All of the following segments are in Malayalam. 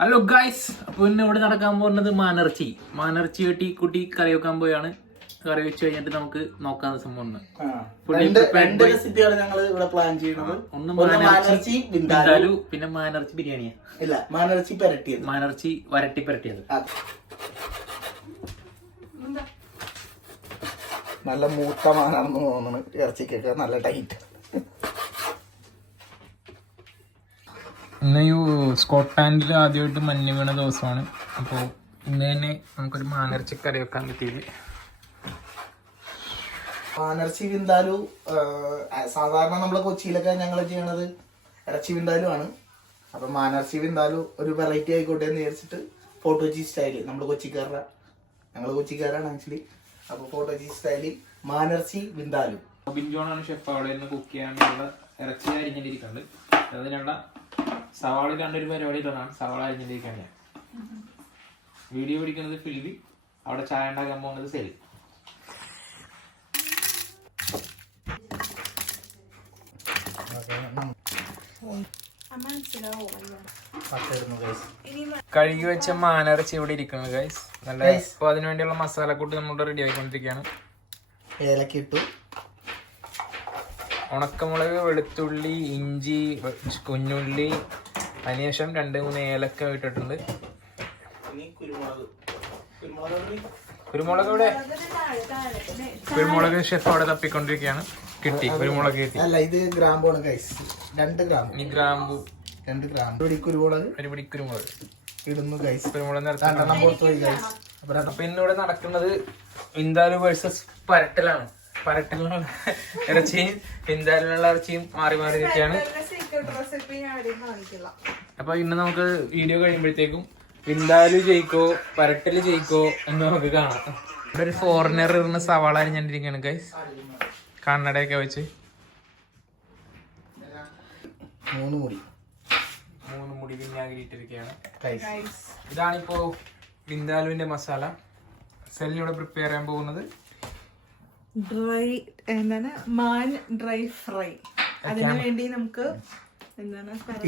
ഹലോ ഗൈസ്, അപ്പോൾ ഇന്ന് ഇവിടെ നടക്കാൻ പോകുന്നത് മാനർച്ചി വെട്ടി കുട്ടി കറി വെക്കാൻ പോയാണ്. കറി വെച്ച് കഴിഞ്ഞിട്ട് നമുക്ക് നോക്കാവുന്ന സംഭവം ഒന്ന് മാനർച്ചി ബിന്ദാലു, പിന്നെ മാനർച്ചി ബിരിയാണിയാ. ഇല്ല, മാനർച്ചി വരട്ടി പരട്ടിയത്. നല്ല മൂത്ത മാനാണെന്ന് തോന്നുന്നു. ഇറച്ചിക്കൊക്കെ നല്ല ടൈറ്റ്. ഇന്ന് സ്കോട്ട്ലാൻഡിൽ ആദ്യമായിട്ട് മഞ്ഞ് വീണ ദിവസമാണ്. അപ്പോൾ ഇന്ന് തന്നെ നമുക്കൊരു മാനർച്ചി കറി വെക്കാൻ പറ്റിയത്. മാനർച്ചി ബിന്ദാലു സാധാരണ നമ്മള് കൊച്ചിയിലൊക്കെ ഞങ്ങൾ ചെയ്യണത് ഇറച്ചി ബിന്ദാലു ആണ്. അപ്പൊ മാനർച്ചി ബിന്ദാലു ഒരു വെറൈറ്റി ആയിക്കോട്ടെ എന്ന് വിചാരിച്ചിട്ട് ഫോട്ടോജി സ്റ്റൈല്, നമ്മള് ഞങ്ങൾ കൊച്ചിക്കാരാണ് ആക്ച്വലി. അപ്പൊ ഫോട്ടോജി സ്റ്റൈലിൽ മാനർച്ചി ബിന്ദാലു. ബിൻജോണാണ് ഷെഫ്. അവിടെ നിന്ന് കുക്ക് ചെയ്യാനുള്ള ഇറച്ചി അരിഞ്ഞിരിക്കുന്നുണ്ട്. അതിനുള്ള സവാള കണ്ടൊരു പരിപാടിയിലാണ്. സവാള അരിഞ്ഞിരിക്കാൻ ഞാൻ വീഡിയോ പിടിക്കുന്നത് ഫിൽബി, അവിടെ ചായ ഉണ്ടാക്കാൻ പോകുന്നത് സെലി. കഴുകി വെച്ച മാനർച്ചി ഇവിടെ ഇരിക്കുന്നത് ഗൈസ്. നല്ല ഇപ്പൊ അതിനുവേണ്ടിയുള്ള മസാലക്കൂട്ട് നമ്മൾ റെഡി ആയിക്കൊണ്ടിരിക്കുകയാണ്. ഏലക്ക ഇട്ടു, ഉണക്കമുളക്, വെളുത്തുള്ളി, ഇഞ്ചി, കുഞ്ഞുള്ളി, അതിനുശേഷം 2-3 ഏലക്ക ഇട്ടിട്ടുണ്ട്. കുരുമുളക് ഇവിടെ കുരുമുളക് ഷെഫ് അവിടെ തപ്പിക്കൊണ്ടിരിക്കുകയാണ്. കിട്ടി, കുരുമുളക് കിട്ടി. അല്ല, ഇത് ഗ്രാമ്പാണ് ഗൈസ്. 2 ഗ്രാമ്പ്. ഈ ഗ്രാമ്പു 2 ഗ്രാമ്പ്. ഒരു പിടി കുരുമുളക് ഇടുന്നു ഗൈസ്. കുരുമുളക് അപ്പൊ ഇന്നിവിടെ നടക്കുന്നത് ബിന്ദാലു വേഴ്സസ് പരട്ടലാണ്. ഇറച്ചിയും ബിന്ദാലിനുള്ള ഇറച്ചിയും മാറി മാറി നിൽക്കുകയാണ്. അപ്പൊ ഇന്ന് നമുക്ക് വീഡിയോ കഴിയുമ്പോഴത്തേക്കും ബിന്ദാലു ജയിക്കോ പരട്ടല് ജയിക്കോ എന്ന് നമുക്ക് കാണാം. ഇവിടെ ഒരു ഫോറിനർ ഇരുന്ന് സവാള അരിഞ്ഞിരിക്കുകയാണ് ഗൈസ്, കണ്ണടയൊക്കെ വെച്ച്. 3 മുടി വിനാഗിരിട്ടിരിക്കുകയാണ്. ഇതാണിപ്പോ ബിന്ദാലുവിന്റെ മസാല. സെല്ലിനോട് പ്രിപ്പയർ ചെയ്യാൻ പോകുന്നത് ഡ്രൈ ഫ്രൈ. അതിനു വേണ്ടി നമുക്ക്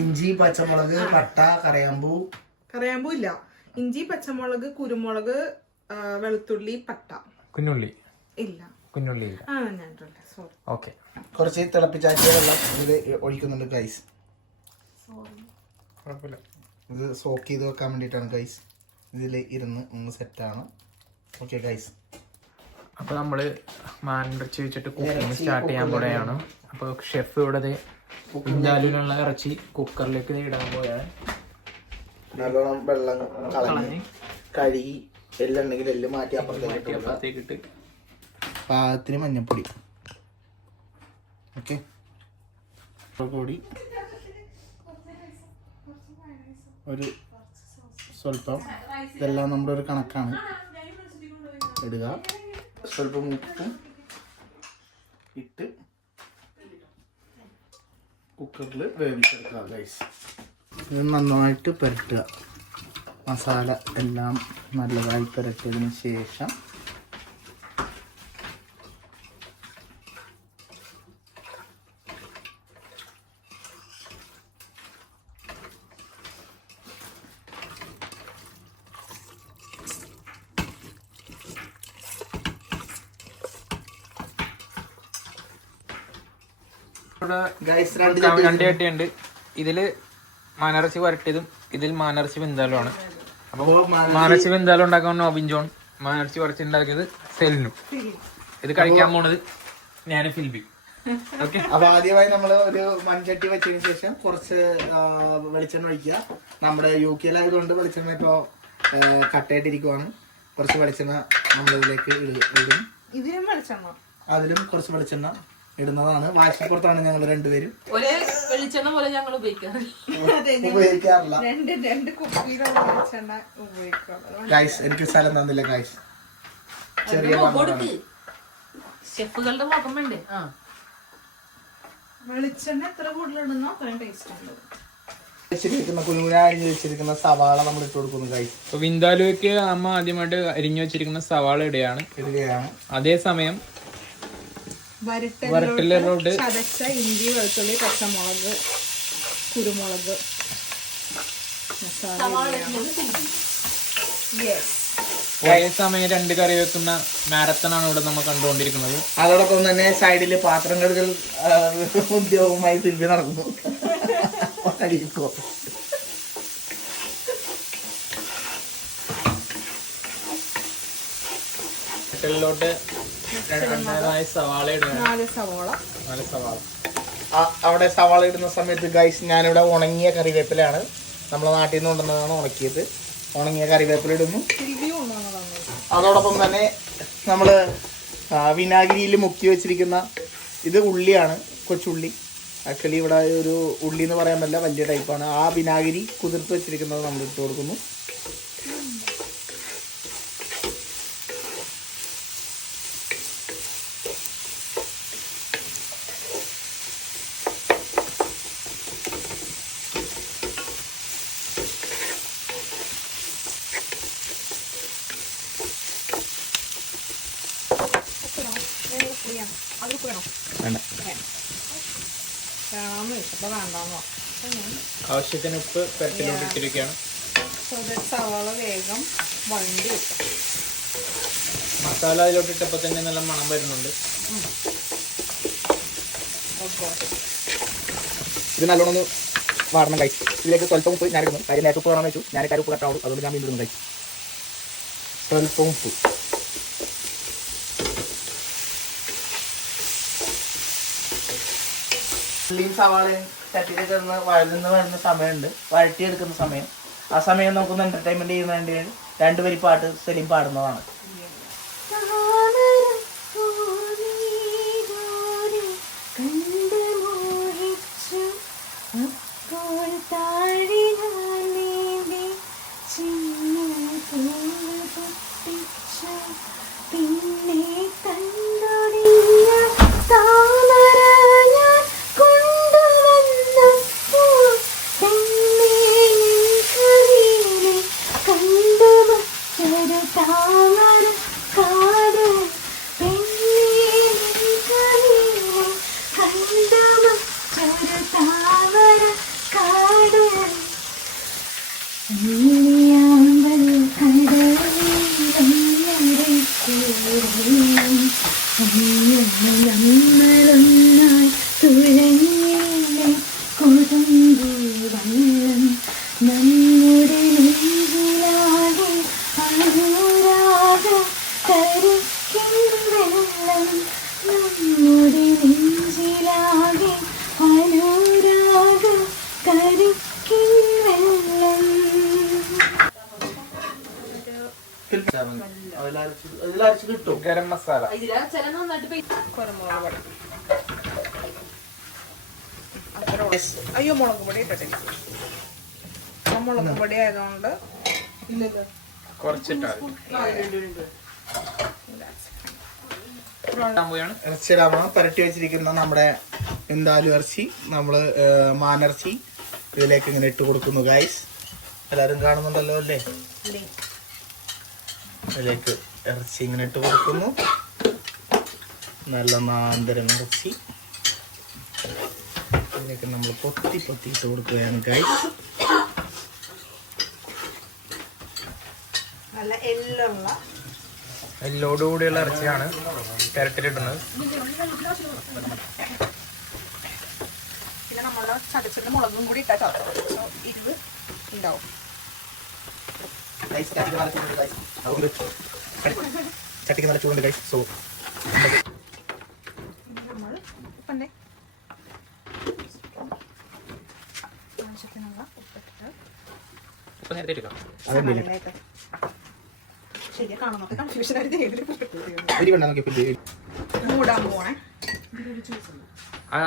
ഇഞ്ചി, പച്ചമുളക്, പട്ട, കറിയാമ്പൂ ഇല്ല, ഇഞ്ചി, പച്ചമുളക്, കുരുമുളക്, വെളുത്തുള്ളി, പട്ട, കുഞ്ഞുള്ളി ഇല്ല. ഓക്കെ. കുറച്ച് തിളപ്പിച്ചാക്കിയ വെള്ളം ഇതില് ഒഴിക്കുന്നുണ്ട് ഗൈസ്. ഇത് സോക്ക് ചെയ്ത് വെക്കാൻ വേണ്ടിയിട്ടാണ് ഗൈസ്. ഇതില് ഇരുന്ന് സെറ്റാണ്. Okay guys. അപ്പോൾ നമ്മൾ മാനർച്ചി വെച്ചിട്ട് കുക്കിംഗ് സ്റ്റാർട്ട് ചെയ്യാൻ പോവുകയാണ്. അപ്പോൾ ഷെഫ് ഇവിടെ ബിന്ദാലുവിനുള്ള ഇറച്ചി കുക്കറിലേക്ക് ഇടാൻ പോവുകയാണ്. നല്ലോണം വെള്ളം കളഞ്ഞ് കഴുകി എല്ലുണ്ടെങ്കിൽ എല്ല് മാറ്റി അപ്പുറത്തേക്ക് ഇട്ട് പാകത്തിന് മഞ്ഞപ്പൊടി, ഓക്കെ, പൊടി ഒരു സ്വല്പം. ഇതെല്ലാം നമ്മുടെ ഒരു കണക്കാണ്. ഇടുക. സ്വല്പം ഉപ്പും ഇട്ട് കുക്കറിൽ വേവിച്ചെടുക്കുക ഗൈസ്. ഇത് നന്നായിട്ട് പുരട്ടുക. മസാല എല്ലാം നല്ലതായി പുരട്ടിയതിന് ശേഷം രണ്ട് ചട്ടിയുണ്ട്. ഇതില് മാനർച്ചി വരട്ടിയതും ഇതിൽ മാനർച്ചി ബിന്ദാലുമാണ്. അപ്പൊ മാനർച്ചി ബിന്ദാലു ഉണ്ടാക്കാൻ നോബിൻ ജോൺ, മാനർച്ചി വരട്ടി ഉണ്ടാക്കിയത് സെലിനും. ഇത് കഴിക്കാൻ പോണത് ഞാനും ഫിൽബി. ഓക്കെ. അപ്പൊ ആദ്യമായി നമ്മൾ ഒരു മൺചട്ടി വെച്ചതിന് ശേഷം കുറച്ച് വെളിച്ചെണ്ണ ഒഴിക്കുക. നമ്മുടെ UK ആയതുകൊണ്ട് വെളിച്ചെണ്ണ ഇപ്പൊ കട്ടയായിട്ടിരിക്കുവാണ്. കുറച്ച് വെളിച്ചെണ്ണ നമ്മൾ ഇതിലേക്ക് ഇടും. അതിലും കുറച്ച് വെളിച്ചെണ്ണ ഇടുന്നതാണ്. വാശിപ്പുറത്താണ് ഞങ്ങൾ രണ്ടുപേരും. ഉപയോഗിക്കാറില്ല ഗൈസ്. എനിക്ക് സ്ഥലം തന്നില്ല ഗൈസ്. ചെറിയ വെളിച്ചെണ്ണ എത്ര കൂടുതലുണ്ടെന്നോ അത്രയും ടേസ്റ്റ് ഉണ്ട്. കുഞ്ഞുകുഞ്ഞാരിഞ്ഞ് വെച്ചിരിക്കുന്ന സവാള നമ്മൾ ഇട്ട് കൊടുക്കുന്നു ഗൈസ്. അപ്പൊ ബിന്ദാലുവിക്ക് അമ്മ ആദ്യമായിട്ട് അരിഞ്ഞു വെച്ചിരിക്കുന്ന സവാള ഇടുകയാണ്. അതേസമയം വരട്ടിലോട്ട് ചതച്ച ഇഞ്ചി, വെളുത്തുള്ളി, പച്ചമുളക്, കുരുമുളക് ഒരേ സമയം 2 കറി വെക്കുന്ന മാരത്തണാണ് ഇവിടെ നമ്മൾ കണ്ടുകൊണ്ടിരിക്കുന്നത്. അതോടൊപ്പം തന്നെ സൈഡിൽ പാത്രം കഴുകൽ ഉദ്യോഗവുമായി സിൽവി നടക്കുന്നു. ിലോട്ട് സവാള ഇടുകയാണ്. 4 സവാള. അവിടെ സവാള ഇടുന്ന സമയത്ത് ഗൈസ് ഞാനിവിടെ ഉണങ്ങിയ കറിവേപ്പിലാണ്, നമ്മളെ നാട്ടിൽ നിന്ന് കൊണ്ടുവന്നതാണ് ഉണക്കിയത്. ഉണങ്ങിയ കറിവേപ്പില ഇടുന്നു. അതോടൊപ്പം തന്നെ നമ്മൾ വിനാഗിരിയിൽ മുക്കി വെച്ചിരിക്കുന്ന ഇത് ഉള്ളിയാണ്, കൊച്ചുള്ളി. ആക്ച്വലി ഇവിടെ ഒരു ഉള്ളി എന്ന് പറയാൻ പറ്റില്ല, വലിയ ടൈപ്പാണ്. ആ വിനാഗിരി കുതിർത്ത് വെച്ചിരിക്കുന്നത് നമ്മൾ ഇട്ട് കൊടുക്കുന്നു. ആവശ്യത്തിന് ഉപ്പ് പെരട്ടിലോട്ട് ഇട്ടിരിക്കുകയാണ്. സവാള വേഗം വണ്ടി വെക്കാം. മസാല അതിലോട്ട് ഇട്ടപ്പോൾ തന്നെ നല്ല മണം വരുന്നുണ്ട്. ഇത് നല്ലോണം ഒന്ന് വാടണം കഴിച്ചു. ഇതിലേക്ക് സ്വല്പം ഉപ്പ് ഞാനിടുന്നു. കാര്യം നേരത്തെ ഉപ്പ് വേണമെന്ന് വെച്ചു, ഞാൻ ഉപ്പ് കട്ടാവും, അതുകൊണ്ട് ഞാൻ വീണ്ടും കഴിച്ചു. സ്വല്പം ഉപ്പ്. ഉള്ളിയും സവാളയും ചട്ടിയിൽ കിടന്ന് വരുന്ന സമയമുണ്ട്, വഴറ്റിയെടുക്കുന്ന സമയം. ആ സമയം നമുക്കൊന്ന് എന്റർടൈൻമെന്റ് ചെയ്യുന്ന വേണ്ടി 2 വരി പാട്ട് സലീം പാടുന്നതാണ്. ഗരം മസാല, അയ്യോ മുളക് പൊടി ഇട്ടിട്ടില്ല. മുളക് പൊടി ആയതുകൊണ്ട് കുറച്ചിട്ടാണ് ഇറച്ചിടാമ പരട്ടി വെച്ചിരിക്കുന്ന നമ്മുടെ എന്തായാലും ഇറച്ചി, നമ്മള് മാനിറച്ചി ഇതിലേക്ക് ഇങ്ങനെ ഇട്ട് കൊടുക്കുന്നു ഗൈസ്. എല്ലാരും കാണുന്നുണ്ടല്ലോ അല്ലേ? ഇതിലേക്ക് ഇറച്ചി ഇങ്ങനെ ഇട്ട് കൊടുക്കുന്നു. നല്ല നാന്തരം ഇറച്ചി ഇതിലേക്ക് നമ്മൾ പൊത്തി ഇട്ട് കൊടുക്കുകയാണ് ഗൈസ്. നല്ല എല്ലോടുകൂടിയുള്ള ഇറച്ചിയാണ് പെരട്ടിലിടുന്നത്. പിന്നെ നമ്മളെ ചതച്ചിട്ട് മുളകും കൂടി ഇട്ടാൽ ഇരുവ് ഉണ്ടാവും. ചട്ടിക്ക് നല്ല ചൂടുണ്ട് ഗൈസ്. സോ നമ്മൾ ഉപ്പണ്ടേ ആവശ്യത്തിനുള്ള ഉപ്പിട്ടിട്ട് ശരിയാ കാണുന്നൊക്കെ കൺഫ്യൂഷൻ ആയിട്ട് മൂടാൻ പോണേ.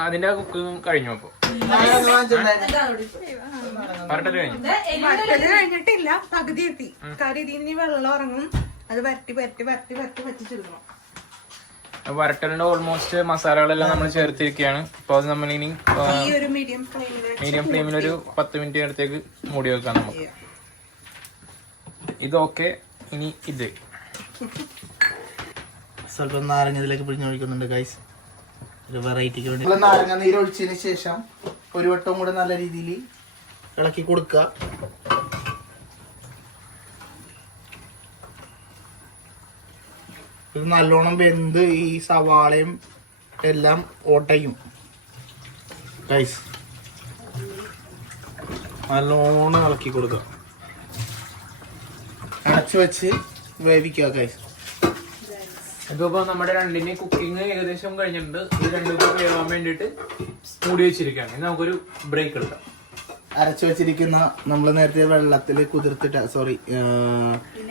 അതിന്റെ കുക്കിംഗ് കഴിഞ്ഞു. അപ്പൊ വരട്ടല് കഴിഞ്ഞിട്ടില്ല, പകുതി എത്തി. കറി ഇതിന് വെള്ളം ഇറങ്ങും, അത് വറ്റിച്ചെടുക്കണം. വരട്ടലിന്റെ ഓൾമോസ്റ്റ് മസാലകളെല്ലാം നമ്മൾ ചേർത്തിരിക്കുകയാണ്. അപ്പൊ അത് നമ്മൾ ഇനി ഈ ഒരു മീഡിയം ഫ്ലെയിമിൽ ഒരു 10 മിനിറ്റ് നേരത്തേക്ക് മൂടി വെക്കാം നമുക്ക്. ഇതൊക്കെ ഇനി ഇത് സ്വല്പം നാരങ്ങ ഇതിലേക്ക് പിഴിഞ്ഞൊഴിക്കുന്നുണ്ട് ഗൈസ്, ഒരു വെറൈറ്റിക്ക് വേണ്ടി. നാരങ്ങ നീര് ഒഴിച്ചതിന് ശേഷം ഒരു വട്ടം കൂടെ നല്ല രീതിയിൽ ഇളക്കി കൊടുക്കുക. ഇത് നല്ലോണം വെന്ത് ഈ സവാളയും എല്ലാം ഓട്ടയും ഗൈസ്. നല്ലോണം ഇളക്കി കൊടുക്കുക, അടച്ചു വെച്ച് വേവിക്കുക ഗൈസ്. ഇതിപ്പോ നമ്മുടെ രണ്ടിന് കുക്കിംഗ് ഏകദേശം കഴിഞ്ഞിട്ടുണ്ട്. ഇത് രണ്ടും വേവാൻ വേണ്ടിയിട്ട് മൂടി വെച്ചിരിക്കുകയാണ്. ഇനി നമുക്കൊരു ബ്രേക്ക് എടുക്കാം. അരച്ചു വെച്ചിരിക്കുന്ന നമ്മൾ നേരത്തെ വെള്ളത്തിൽ കുതിർത്തിട്ട്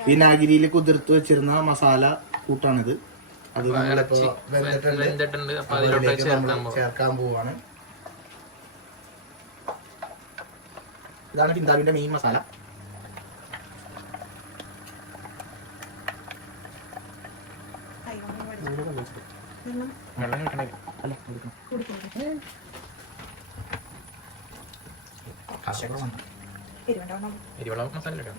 വിനാഗിരിയിൽ കുതിർത്ത് വെച്ചിരുന്ന മസാല കൂട്ടാണിത്. അത് വെന്തിട്ടുണ്ട്. അപ്പൊ അതിലോട്ട് ചേർക്കാൻ പോവാണ്. ഇതാണ് പിന്താവിന്റെ മെയിൻ മസാല. എരിവെള്ളം മസാല ഇടാം.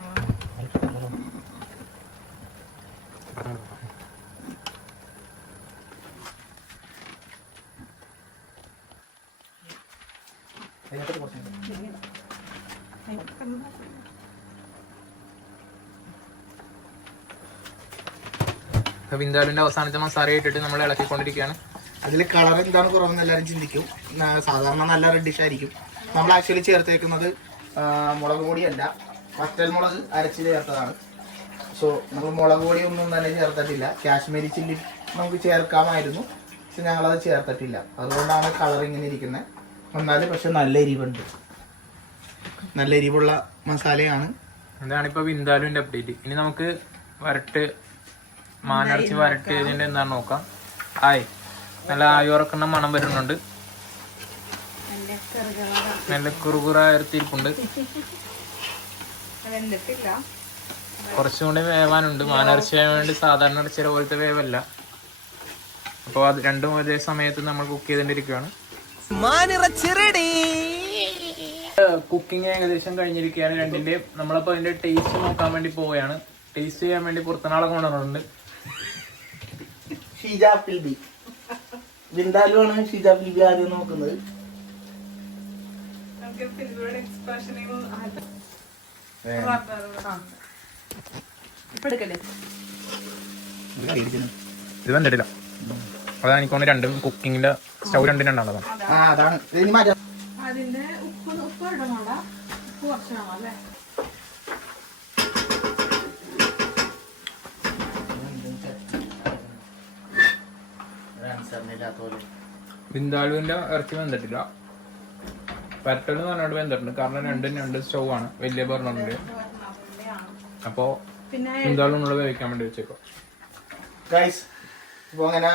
ബിന്ദാലുവിന്റെ അവസാനത്തെ മസാല ഇട്ടിട്ട് നമ്മൾ ഇളക്കിക്കൊണ്ടിരിക്കുകയാണ്. അതിൽ കളർ എന്താണ് കുറവെന്ന് എല്ലാവരും ചിന്തിക്കും. സാധാരണ നല്ല റെഡിഷ് ആയിരിക്കും. നമ്മൾ ആക്ച്വലി ചേർത്തേക്കുന്നത് മുളക് പൊടിയല്ല, വറ്റൽ മുളക് അരച്ച് ചേർത്തതാണ്. സോ നമ്മൾ മുളക് പൊടി ഒന്നും തന്നെ ചേർത്തിട്ടില്ല. കാശ്മീരി ചില്ലി നമുക്ക് ചേർക്കാമായിരുന്നു, പക്ഷെ ഞങ്ങളത് ചേർത്തിട്ടില്ല. അതുകൊണ്ടാണ് കളർ ഇങ്ങനെ ഇരിക്കുന്നത്. എന്നാലും പക്ഷെ നല്ല എരിവുണ്ട്, നല്ല എരിവുള്ള മസാലയാണ്. ഇതാണിപ്പോ ബിന്ദാലുവിന്റെ അപ്ഡേറ്റ്. ഇനി നമുക്ക് മാനിറച്ചി വരട്ടിയതിന്റെ എന്താണെന്ന് നോക്കാം. നല്ല ആയുറക്കുന്ന മണം വരുന്നുണ്ട്. നല്ല കുറുകുറായിരത്തിരിപ്പുണ്ട്. കുറച്ചും കൂടി വേവാനുണ്ട്. മാനിറച്ചി ആയ വേണ്ടി സാധാരണ ഇറച്ചിയുടെ പോലത്തെ വേവല്ല. അപ്പോൾ അത് രണ്ടും ഒരേ സമയത്ത് നമ്മൾ കുക്ക് ചെയ്തോണ്ടിരിക്കുകയാണ്. കുക്കിംഗ് ഏകദേശം കഴിഞ്ഞിരിക്കുകയാണ് രണ്ടിന്റെയും. നമ്മളപ്പോ അതിന്റെ ടേസ്റ്റ് നോക്കാൻ വേണ്ടി പോവുകയാണ്. ടേസ്റ്റ് ചെയ്യാൻ വേണ്ടി പുറത്തുനാളെ കൊണ്ടുവന്നിട്ടുണ്ട്. ഷീജ ഫിൽബി ബിന്ദാലുവാണ് ഷീജ ഫിൽബി ആദ്യം നോക്കുന്നത്. ഇത് വന്നിട്ടില്ല. അതാണ് എനിക്കൊന്ന് രണ്ടും കുക്കിങ്ങിന്റെ സ്റ്റൗ രണ്ടും രണ്ടാണതാണ്. അതാണ് ഇനി മാറ്റാം. അതിന്റെ ഉപ്പ് ഇടണോട, ഉപ്പ് കുറച്ചാണോ അല്ലേ? ബിന്ദാലുവിന്റെ ഇറച്ചി വെന്തിട്ടില്ല. പരട്ടല് നല്ലോണം വെന്തിട്ടുണ്ട്. കാരണം രണ്ടും രണ്ട് സ്റ്റൗ ആണ്, വലിയ ബർണറിന്റെ. അപ്പോ ബിന്ദാലുള്ളത് വേവിക്കാൻ വേണ്ടി വെച്ചേക്കോ ഗൈസ്. ഇപ്പൊ അങ്ങനെ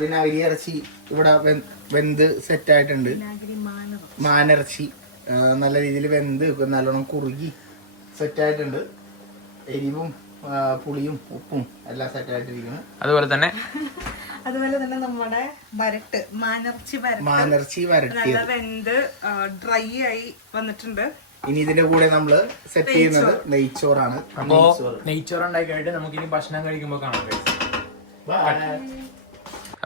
വിനാഗിരി ഇറച്ചി ഇവിടെ വെന്ത് സെറ്റ് ആയിട്ടുണ്ട്. മാനിറച്ചി നല്ല രീതിയിൽ വെന്ത് നല്ലോണം കുറുകി സെറ്റ് ആയിട്ടുണ്ട്. എരിവും പുളിയും ഉപ്പും എല്ലാം സെറ്റ് ആയിട്ടിരിക്കുന്നു. അതുപോലെ തന്നെ നമ്മുടെ മാനിറച്ചി വരട്ടിയത് വെന്ത് ഡ്രൈ ആയി വന്നിട്ടുണ്ട്. ഇനി ഇതിന്റെ കൂടെ നമ്മള് സെറ്റ് ചെയ്യുന്നത് നെയ്ച്ചോറാണ്. അപ്പോ നെയ്ച്ചോറ് ഉണ്ടാക്കി കഴിഞ്ഞിട്ട് നമുക്ക് ഇനി ഭക്ഷണം കഴിക്കുമ്പോ കാണാം.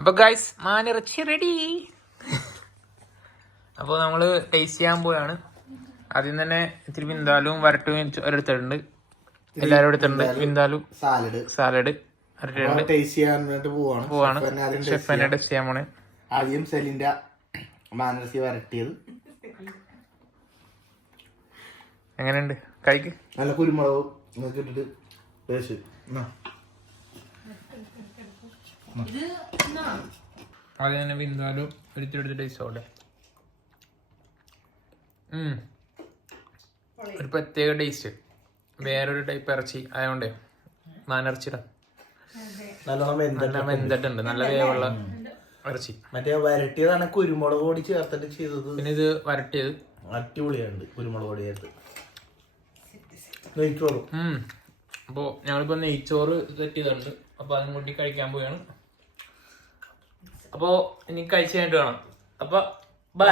അപ്പൊ ഗൈസ് മാനിറച്ചി റെഡി. അപ്പൊ നമ്മള് ടേസ്റ്റ് ചെയ്യാൻ പോയാണ്. ആദ്യം തന്നെ ഇത്തിരി ബിന്ദാലും വരട്ടും എടുത്തിട്ടുണ്ട്. എല്ലാരും എടുത്തിട്ടുണ്ട്. ബിന്ദാലു സാലഡ് ടേസ്റ്റ് ചെയ്യാൻ വേണ്ടി പോവാണ്. ഷെഫിനെ ടെസ്റ്റ് ചെയ്യാൻ പോണേ. ആദ്യം സെലിന്റെ മാനിറച്ചി വരട്ടിയത് എങ്ങനെയുണ്ട്? കഴിക്ക്. നല്ല കുരുമുളകും ഇട്ടിട്ട് ആദ്യം തന്നെ ബിന്ദാലു എടുത്തെടുത്ത് ടേസ്റ്റ് ആവട്ടെ. ഒരു പ്രത്യേക ടേസ്റ്റ്, വേറൊരു ടൈപ്പ് ഇറച്ചി ആയതുകൊണ്ടേ മാനിറച്ചിയുടെ നല്ല വെന്തിട്ടുണ്ട്. നല്ല വേവുള്ള ഇറച്ചി. മറ്റേ വരട്ടിയതാണ് കുരുമുളക് പൊടി ചേർത്തിട്ട് ചെയ്തത്. പിന്നെ ഇത് വരട്ടിയത് അടിപൊളിയുണ്ട്. കുരുമുളക് പൊടി ചേർത്ത് നെയ്ച്ചോറും. അപ്പോ ഞങ്ങളിപ്പോ നെയ്ച്ചോറ് സെറ്റ് ചെയ്തിട്ടുണ്ട്. അപ്പൊ അതും കൂട്ടി കഴിക്കാൻ പോവുകയാണ്. അപ്പോ ഇനി കഴിച്ചു കഴിഞ്ഞിട്ട് കാണാം. അപ്പൊ ബൈ.